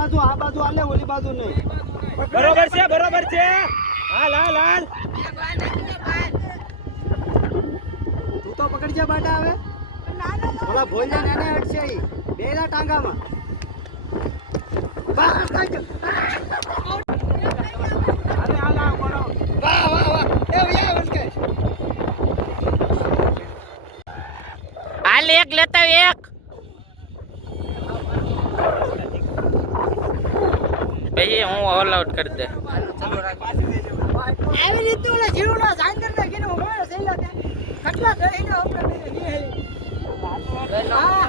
બાજુ આ બાજુ આલે ઓલી બાજુ નહીં. બરોબર છે બરોબર છે. હાલ હાલ હાલ. તું તો પકડજે બાટા હવે. ઓલા ભોલ્યા નાને અડશે ઈ બેલા ટાંગામાં. બસ થઈ ગયો. અરે હાલ આ બોલો. વાહ વાહ વાહ એ યા વનકે. હાલ એક લેતા એક. ભાઈ હું ઓલ આઉટ કરી દે. આવી રીતે ઓલા જીવનો સાંદર ને કીધું હોય સઈલા કે કેટલા દઈને આપણે નહીં હા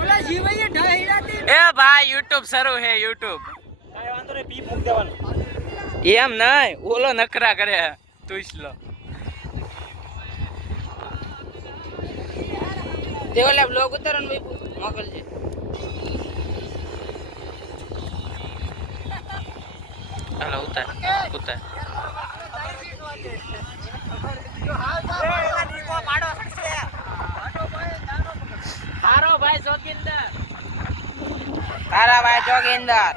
ઓલા જીવઈએ ઢાઈડાતી એ ભાઈ YouTube શરૂ હે YouTube. કાઈ વાંધો નહીં પી મૂક દેવાનું. એમ નહીં ઓલો નખરા કરે તુસલો. તે ઓલા બ્લોગ ઉતારન ભાઈ મોકલજે. હાલો ઉતાર ઉતાર. હારો ભાઈ જોગિંદર. તારા ભાઈ જોગિંદર.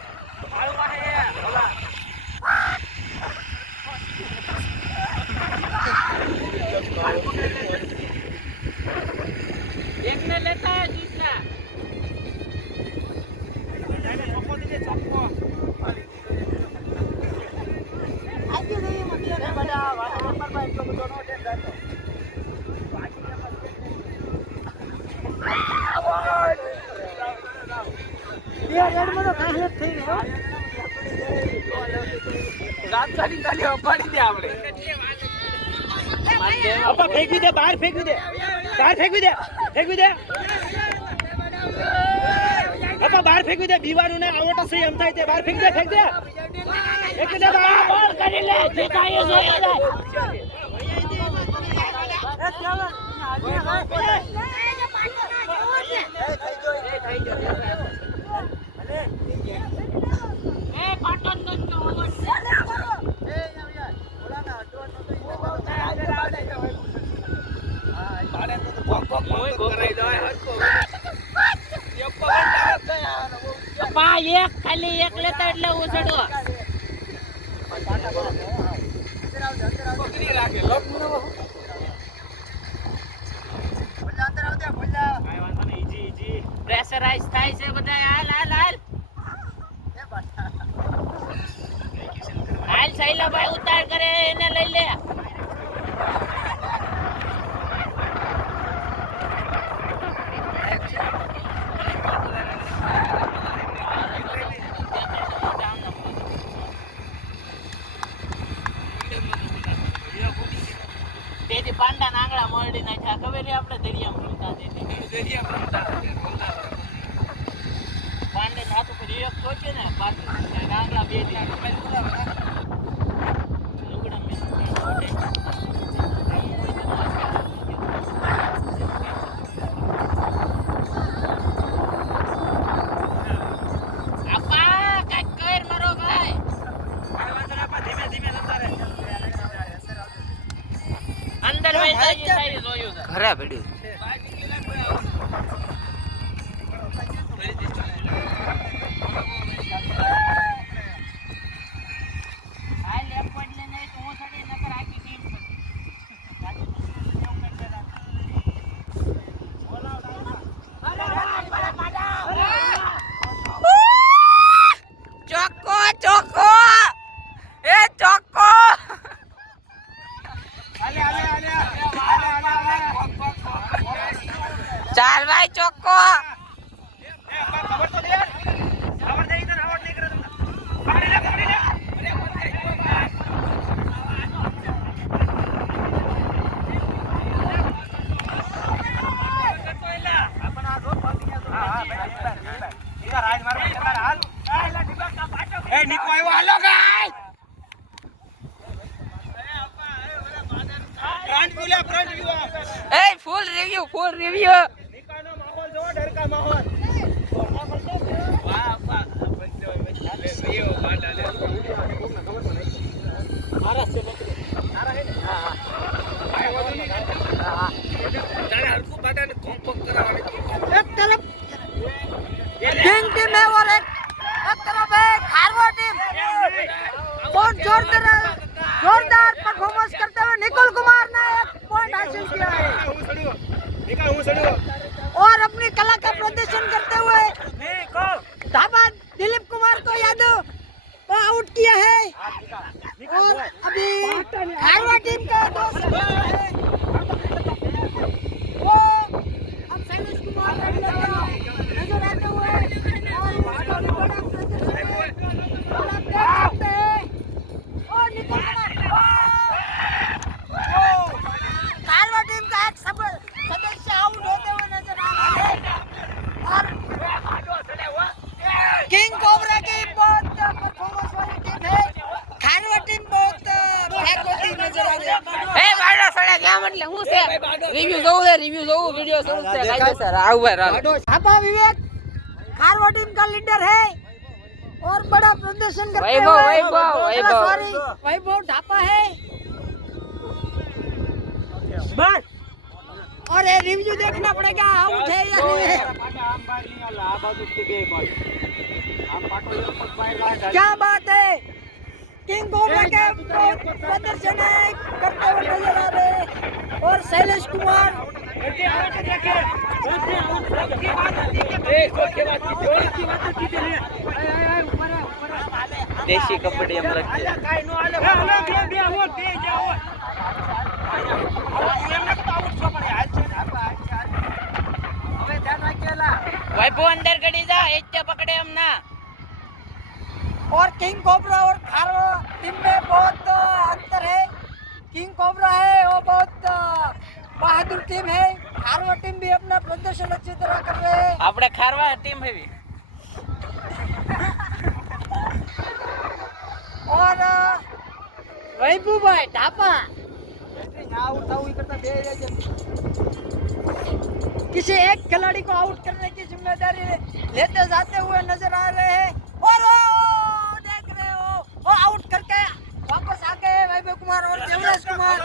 એક ને લેતા दूसरा. ચોખ્ખો દીજે ચોખ્ખો. આજે નહીં મને બડા વાળા પર એટલો બધો નો ટેન્શન જાતો યાર રેડ મને કાહે થઈ ગયો રાત સાડી તાલી ઉપાડી દે આપણે. અપા ફેંકી દે બહાર ફેંકી દે. બહાર ફેંકી દે ફેંકી દે. અપા બહાર ફેંકી દે બીવાનું ને આવટો સહી એમ થાય તે બહાર ફેંકી દે ફેંકી દે. ફેંકી દે બહાર બોલ કરી લે જે કાયો જોઈ જાય. એક ખાલી એક લેતા એટલે ઉછળો. પ્રેશરાઇઝ થાય છે બધા. હાલ હાલ હાલ હાલ શૈલાભાઈ ઉતાર કરે એને લઈ લે. તેથી પાંડા નાંગડા મોરડી નાખ્યા ખબર છે આપણે દરિયામાં રમતા. પાંડે હાથ ઉપર એક સોચે ને પાછું નાંગડા બે ઘરે પડ્યું. ચોખ્ખો ચોખ્ખો એ ચોખ્ખો. ચાલ ભાઈ ચોખ્ખો. ખબર તો દે યાર. ખબર દે ઇધર આવડ નહીં કરે તું. પકડી લે પકડી લે. એ નિકો આવ્યો હાલો ગાય. ફ્રન્ટ વ્યૂ એ ફૂલ રિવ્યુ. નિકાનો માહોલ જો ડરકા માહોલ. વાહ વાહ લે રિયો બાડા લે. મારા છે સારા હે ને. હા હા. જાણે હરકુ एक तरफ किंग टीम है और एक तरफ है खारवा टीम। बहुत जोरदार परफॉर्मेंस करते हुए निकुल कुमार ने एक पॉइंट हासिल किया है और अपनी कला का प्रदर्शन करते हुए धाबा दिलीप कुमार को यादव को आउट किया है और अभी खारवा टीम का दोस्त है वो अब शैलेश कुमार नजर आते हुए और उसका भी बड़ा प्रदर्शन है और आप देख सकते हैं और निकुल कुमार खारवा टीम का एक सदस्य आउट होते हुए नजर आ रहा है और किंग कोबरा की बहुत परफॉर्मेंस वाली टीम है। खारवा टीम बहुत फेक होती नजर आ रही है। એ બાડો સડા ગયા એટલે હું છે રિવ્યુ જોઉં વિડિયો શરૂ છે કાયદેસર આવું ભાઈ રાત धाबा विवेक खारवा टीम का लीडर है और बड़ा प्रदर्शन करते वैभव, हुए वैभव। सॉरी वैभव ढापा है बस और ये रिव्यू देखना पड़ेगा आउट है या नहीं है। क्या बात है किंग कोबरा के बहुत प्रदर्शन है करते हुए नजर आ रहे हैं और शैलेश कुमार દેશી કબડ્ડી એમ લખજે વૈભવ અંદર ગડી જા એચ્ચે પકડે એમ ના और किंग कोबरा और खारवा टीम में बहुत अंतर है। किंग कोबरा है वो बहुत बहादुर टीम है। खारवा टीम भी अपना प्रदर्शन अच्छी तरह कर रहे हैं આપણે ખારવા ટીમ હેવી और वैभव भाई ढापा किसी एक खिलाड़ी को आउट करने की जिम्मेदारी लेते जाते हुए नजर आ रहे हैं और वो देख रहे हो वो आउट करके वापस आ गए वैभव कुमार और देवराज कुमार।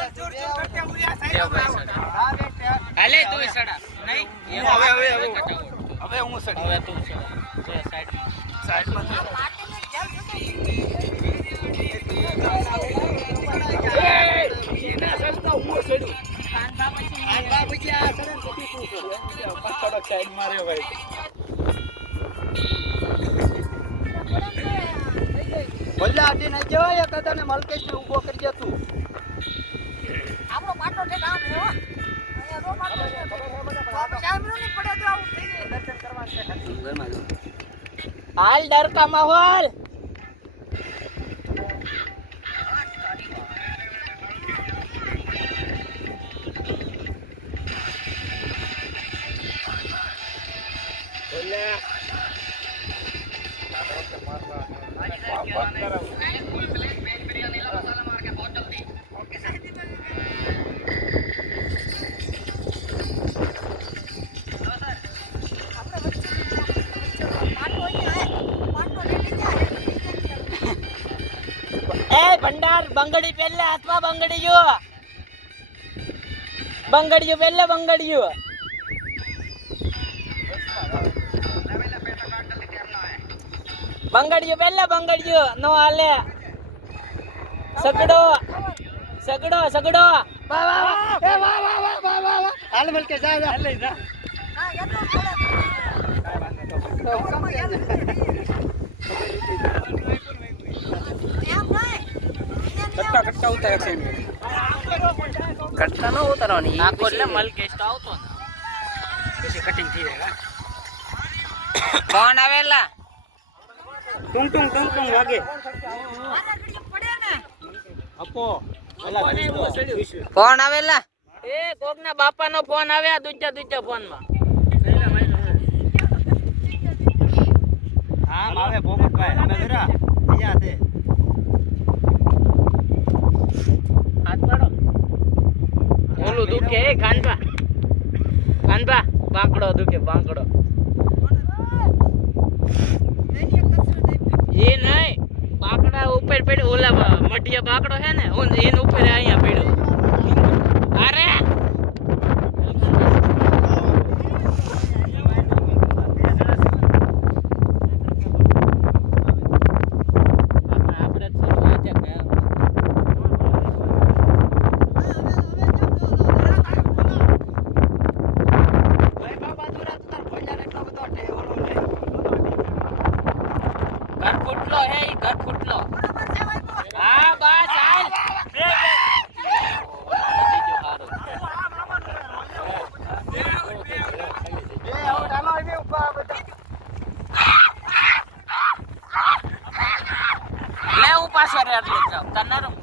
હાલે તું સડા નહીં હવે હું સડી હવે તું સડા સાઈડમાં ઉભો કરી દે તું આપણો પાટો છે કામ છે હો અહીંયા નો પાટો છે તો સામનો નહીં પડે તો આવું થઈ જાય દર્શન કરવા છે હાલ ડર કા માહોલ ભંડાર બંગડી પહેલે હાથમાં બંગડીયો પહેલે બંગડીયો પહેલે બંગડીયો નો હાલે સગડો વાહ હાલ મલકે જા હાલ લઈ જા હા યે તો કટકા ઉતારે છે કટકા નો ઉતારવાની નાખો એટલે મલકેશ તો આવતો ને પછી કટિંગ થઈ જાય કોણ આવેલા ટુંગ વાગે પડે ને આપો કોણ આવેલા એ કોકના બાપાનો ફોન આવ્યા દૂજા ફોનમાં હા માવે ભોગતભાઈ અમે જરા અહીંયા છે હાથ પાડો ઓલું દુખે એ કાનબા બાંકડો દુખે બાંકડો એ નહીં બાંકડા ઉપર પડ્યો ઓલા મઢિયા બાંકડો છે ને એને ઉપર અહીંયા પડ્યો અરે છે રેડ લઈ જાવ તાર ના રમ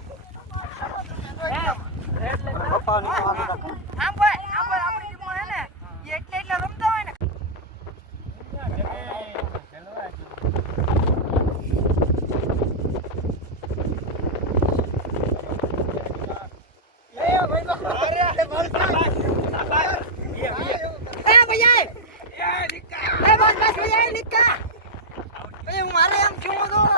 આમ ભાઈ આપણી ટીમમાં હે ને એ એટલે રમતા હોય ને એ ભૈયા એ બસ ભૈયા નિકા એ મારે એમ છું તો